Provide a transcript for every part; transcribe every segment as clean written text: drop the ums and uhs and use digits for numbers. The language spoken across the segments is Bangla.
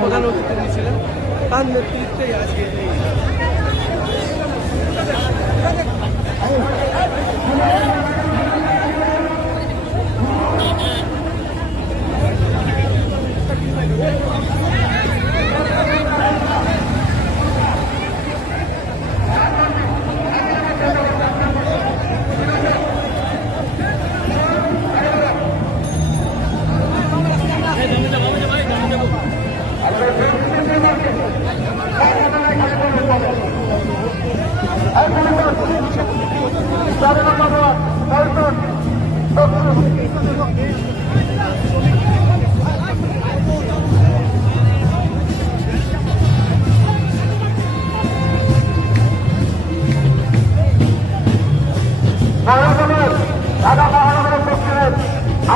প্রধান অতিথি ছিলেন তার নেতৃত্বে আজকে ঢাকা মহানগরের পক্ষে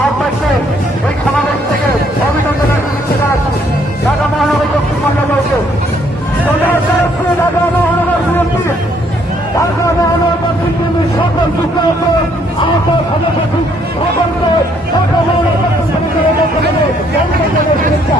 আহ্বানকে এই সমাবেশ থেকে অভিনন্দনের শুভেচ্ছা জানাচ্ছি। ঢাকা মহানগর দক্ষিণ মন্ডলকে ঢাকা মহানগর বিএনপি ঢাকা মহানগর দক্ষিণ বিএনপির সকল যুক্ত আহত সদস্য সকলকে ঢাকা মহানগর দক্ষিণ সমিতির পক্ষ থেকে অভিনন্দনের শুভেচ্ছা।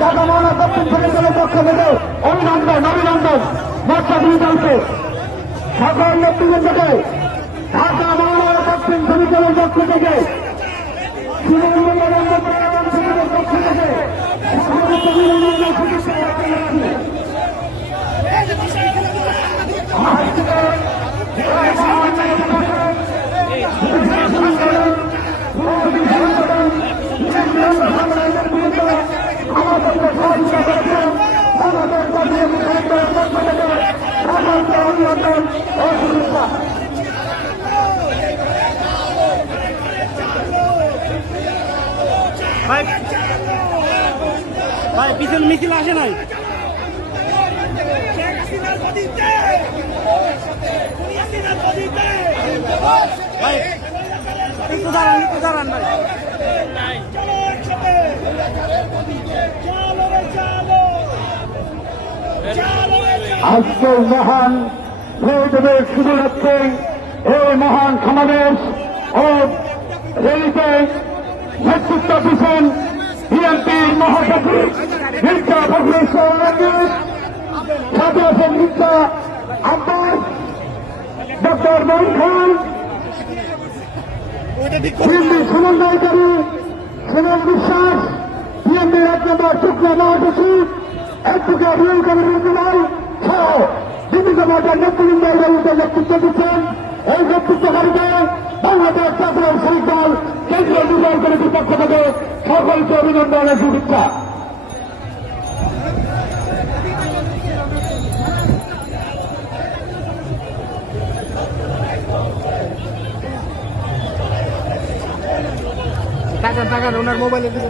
ঢাকা মহানগর দক্ষিণ সমিতির পক্ষ থেকে অভিনন্দন মৎস্যজীবী দলকে সকল নেতৃবৃন্দকে ঢাকা মহানগর দক্ষিণ সমিতির পক্ষ থেকে পক্ষ থেকে ভাই পিছন মিছিল আসে নাই ভাই একটু দাঁড়ান ভাই আজকের মহান শহীদদের শুভরাত্রে এই মহান সমাবেশ ও র্যালিতে নেতৃত্ব দিচ্ছেন বিএনপির মহাসচিব মির্জা ফখরুল ইসলাম আলমগীর, সাথে আছেন মির্জা আব্বাস, ডক্টর মঈন খান, বিএনপির সমন্বয়কারী সুনীল বিশ্বাস, বিএনপির 1 নম্বর যুগ্ম মহাসচিব অ্যাডভোকেট রুহুল কবির রিজওয়ান সহ বিভিন্ন পর্যায়ের নেতৃবৃন্দ নেতৃত্ব দিচ্ছেন। এই নেতৃত্বকারীকে বাংলাদেশ জাতীয় শ্রমিক দল কেন্দ্রীয় নির্বাহী কমিটির পক্ষ থেকে সকলকে অভিনন্দনের শুভেচ্ছা। টাকা ওনার মোবাইলের দিকে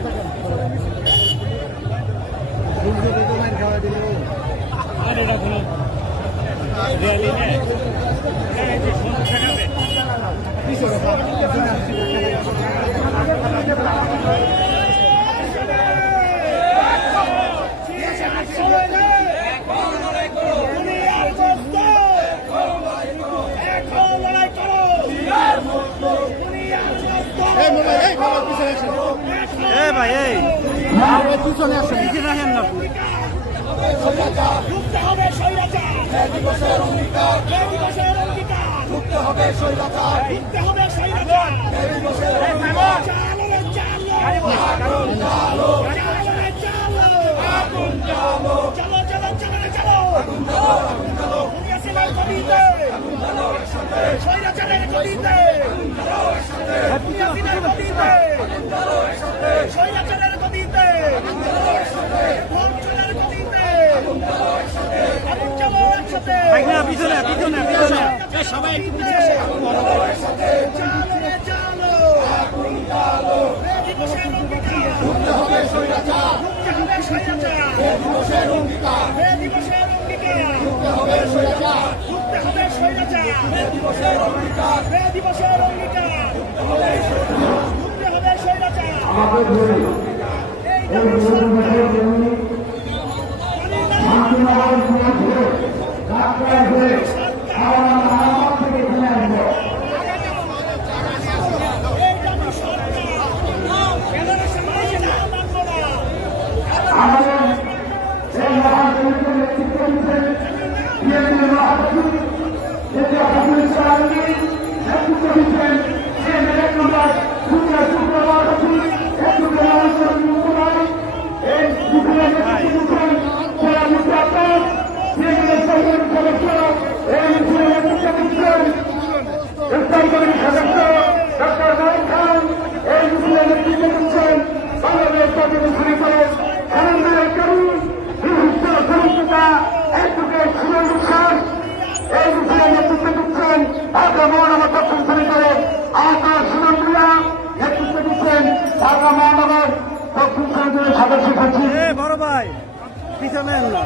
ভাই এই পিছনে আসেন পিছনে আসেন না রুখতে হবে স্বৈরাচার, দিবসের অঙ্গীকার, দিবসের অঙ্গীকার, রুখতে হবে স্বৈরাচার, রুখতে হবে স্বৈরাচার, দিবসের অঙ্গীকার, চালো চালো, আগুন চালো, চালো চালো, আগুন চালো, চালো গদিতে ইয়াসিনের গদিতে স্বৈরাচারের গদিতে ধর্ষণের গদিতে আগুন জ্বালো একসাথে ভাই না পিছনে পিছনে পিছনে সবাই চালো রে চালো দিবসের অঙ্গীকার রুখতে হবে স্বৈরাচার দিবসের অঙ্গীকার দিবসের অঙ্গীকার রুখতে হবে স্বৈরাচার দিবসের অঙ্গীকার দিবসের অঙ্গীকার রুখতে হবে স্বৈরাচার এই দাবি আমাদের এই মহাসমিতির নেতৃত্ব দিচ্ছেন বিএনপির মহাসচিব জাতীয় কমিউনিস্ট পার্টি নেতৃত্ব দিচ্ছেন বিএনপির ১ নম্বর যুগ্ম মহাসচিব এই মিছিলের নেতৃত্ব দিচ্ছেন জেলা মুখপাত্র বিএনপির সদস্য এই মিছিলের নেতৃত্ব দিচ্ছেন স্থায়ী কমিটির সদস্য ডক্টর নাইম খান এই মিছিলের নেতৃত্ব দিচ্ছেন বাংলাদেশ জাতীয় মুসলিম দল আনন্দের কবি বিশিষ্ট সাহিত্যিকা অ্যাডভোকেট সুমন বিশ্বাস এই মিছিলের নেতৃত্ব দিচ্ছেন ঢাকা মহানগর দক্ষিণ শ্রেণীদলের আহত সুমন মিয়া নেতৃত্ব দিচ্ছেন ঢাকা মহানগর দক্ষিণ শ্রেণীদলের সদস্য সচিব এ বড় ভাই পিছনে না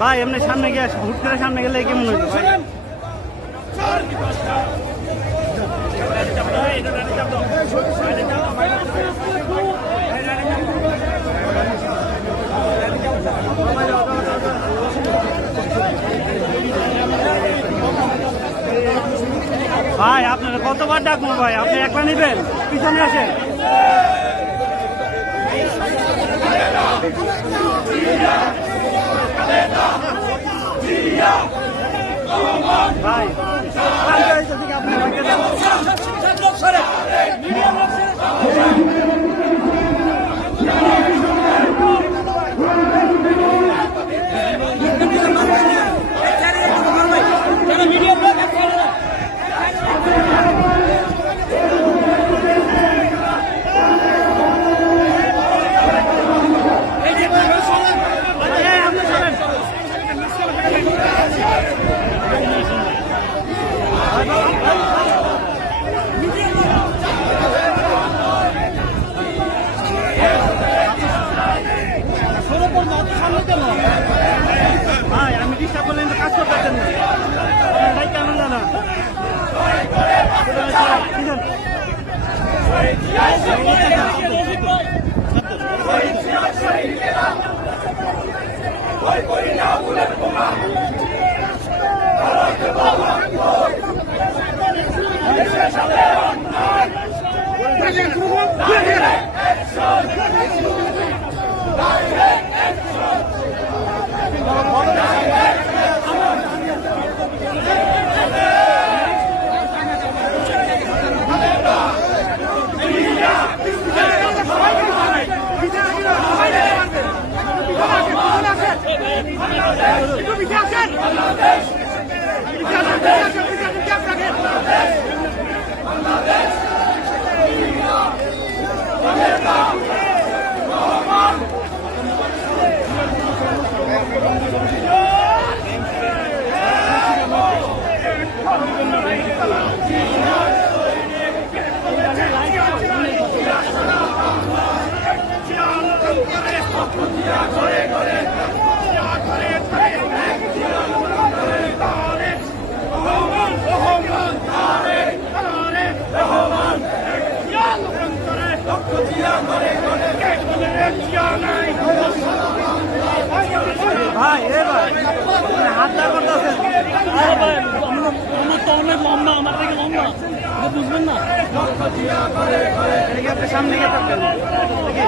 ভাই এমনি সামনে গিয়ে হুট করে সামনে গেলে কেমন হইতো ভাই ভাই আপনারা কতবার ডাকবো ভাই আপনি একবার নেবেন পিছনে আসেন ভাই ভাই আমি ডিস্টার্ব করলে কিন্তু কাজ করতে পারতেন না ভাই কেমন জানা ভাই এ ভাই হাতটা করতেছেন। আরে ভাই আমার তো অনেক লম্বা, আমার থেকে লম্বা, এটা বুঝবেন না। এদিকে আপনি সামনে গিয়ে থাকবেন দেখি।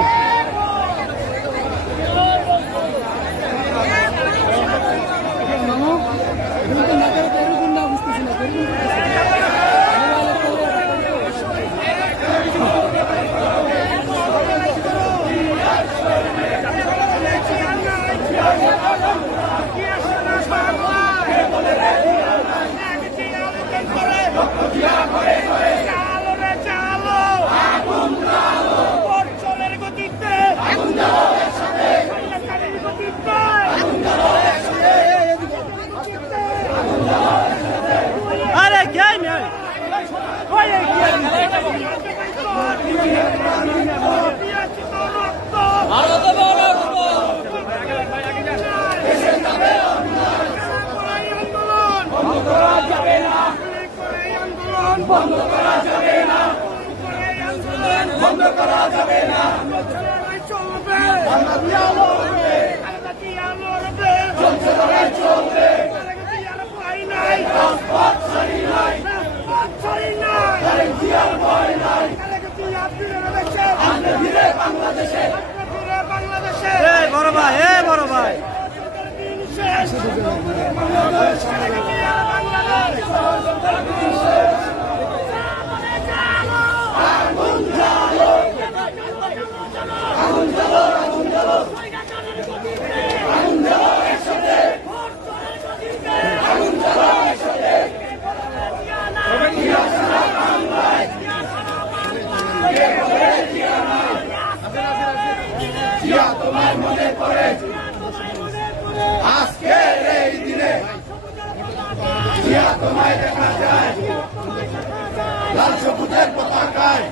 আরে কে নেই ওই বন্ধ করা যাবে না, বন্ধ করা যাবে না, চলবে, চলছে লড়াই চলবে, রাজপথ ছাড়ি নাই, জিয়ার ভয় নাই, আনবে ফিরে বাংলাদেশে, বড় ভাই এ বড় ভাই জিয়া তোমার মনে পড়ে আজকের এই দিনে, জিয়া তোমায় দেখা যায় লাল সবুজের পতাকায়।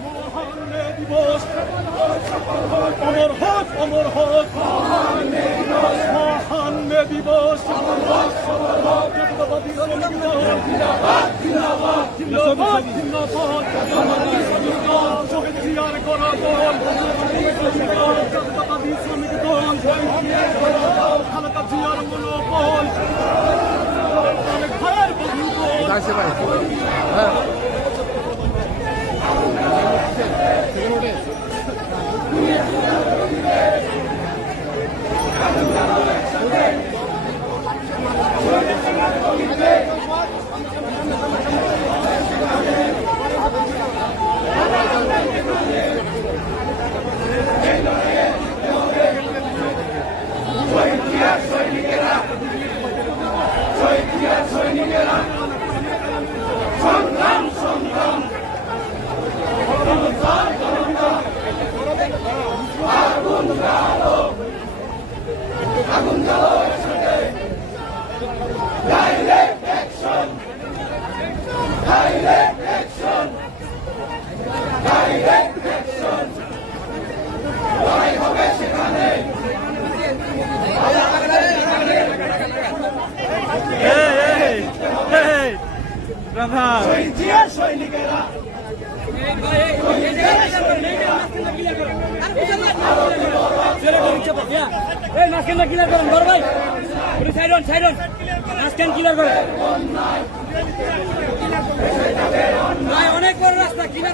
অমর হোক, অমর হোক মহান মে দিবস, মহান মে দিবস, অমর হোক, অমর হোক, জিন্দাবাদ, জিন্দাবাদ, জিন্দাবাদ, জিন্দাবাদ, শহীদ জিয়ার গড়া দল, জাতীয়তাবাদী শ্রমিক দল, খালেদা জিয়ার মনোবল, ভাইয়ের বন্ধু সৈনিকেরা সংগ্রাম সংগ্রাম আগুন জ্বালো, আগুন জ্বালো একসাথে, direct action, direct action, direct action, লড়াই হবে সেখানে। প্রধান জিয়ার সৈনিকেরা অনেক বড় রাস্তা কিনা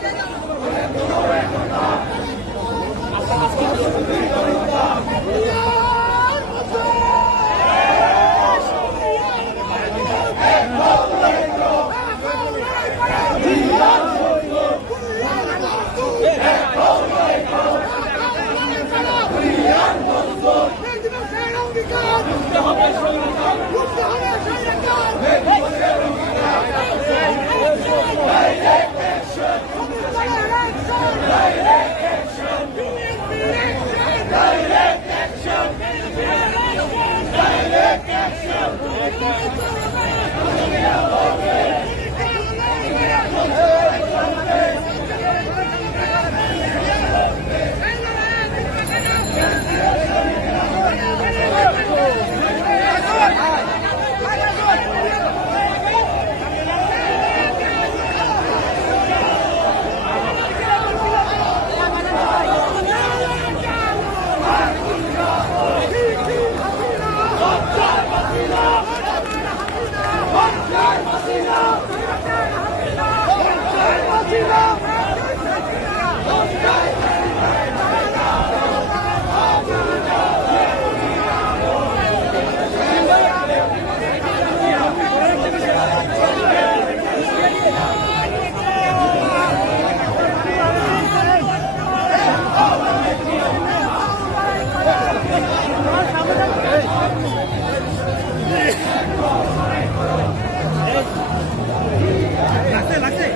লাগছে লাগছে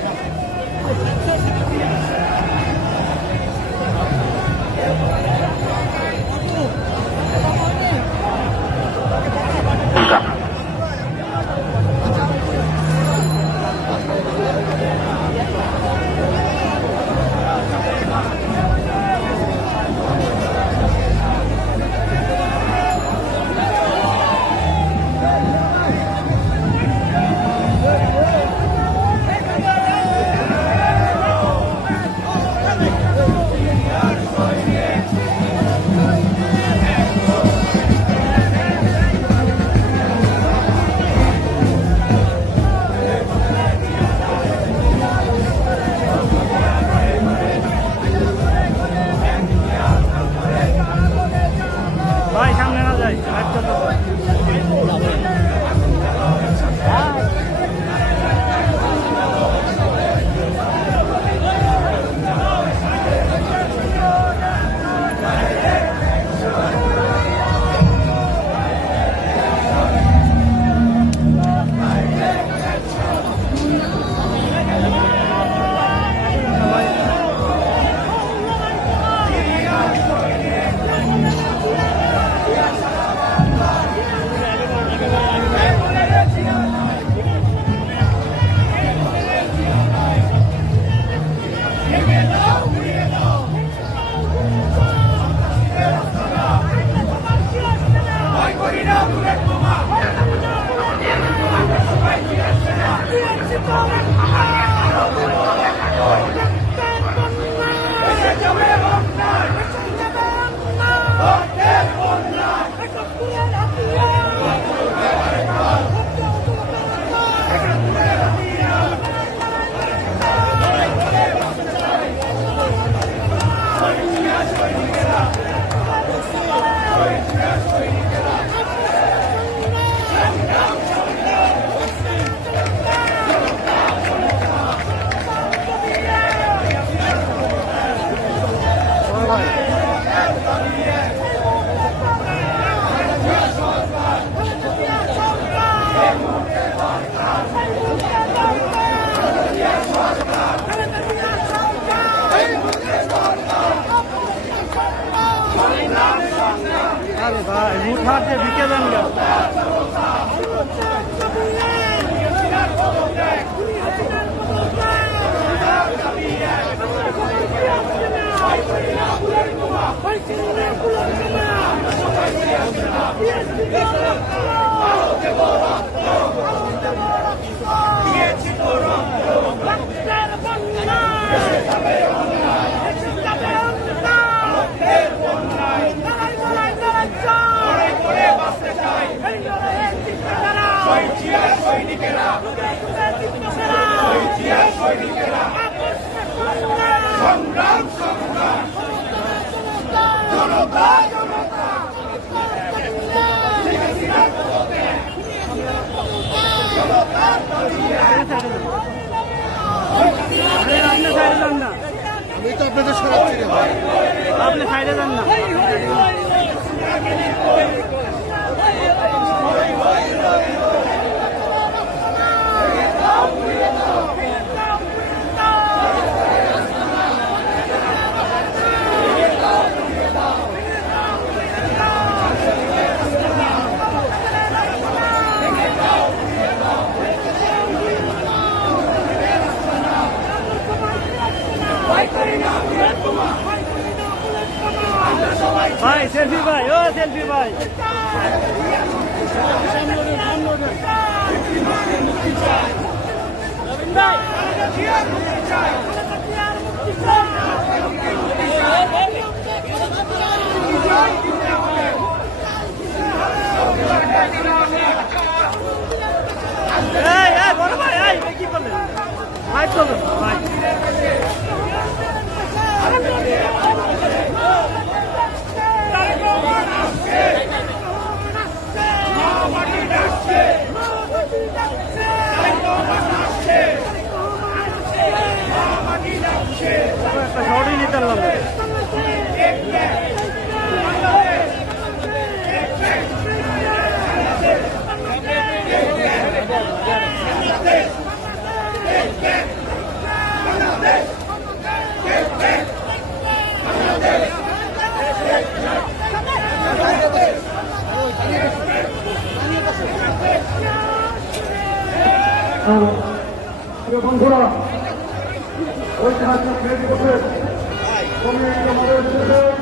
ভাই সামনে না যাই আরে ভাই মুঠার যে বিকে দেন গা আমি তো আপনাদের সরাচ্ছি রে ভাই। আপনি সাইডে যান না ভাই সেলফি ভাই ও সেলফি ভাই বড় ভাই কি করলেন ভাই চলো ভাই একটা শর্টই নিতে পারলাম প্রিয় বন্ধুরা, ঐতিহাসিক রেড কোর্টের কমিটি আমাদের দেশে